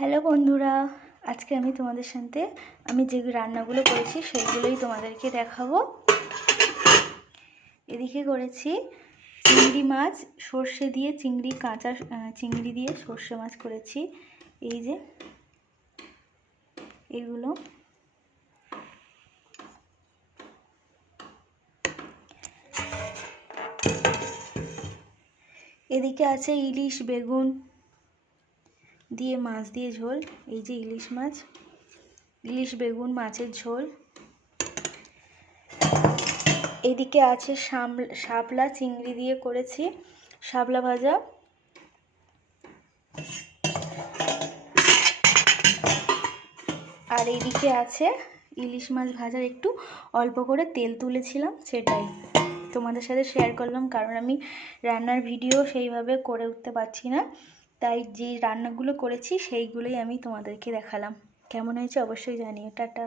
Hello বন্ধুরা, আজকে আমি তোমাদের সাথে যে রান্নাগুলো করেছি সেইগুলোই তোমাদেরকে দেখাবো। এদিকে করেছি চিংড়ি মাছ সর্ষে দিয়ে, কাঁচা চিংড়ি দিয়ে সর্ষে মাছ করেছি। এই যে এগুলো, এদিকে আছে ইলিশ বেগুন দিয়ে মাছ দিয়ে ঝোল। এই যে ইলিশ বেগুন মাছের ঝোল। এদিকে আছে শাপলা চিংড়ি দিয়ে করেছি শাপলা ভাজা। আর এইদিকে আছে ইলিশ মাছ ভাজার একটু অল্প করে তেল তুলেছিলাম, সেটাই তোমাদের সাথে শেয়ার করলাম, কারণ আমি রান্নার ভিডিও সেইভাবে করে উঠতে পারছি না, তাই যে রান্নাগুলো করেছি সেইগুলোই আমি তোমাদেরকে দেখালাম। কেমন হয়েছে অবশ্যই জানিও। টাটা।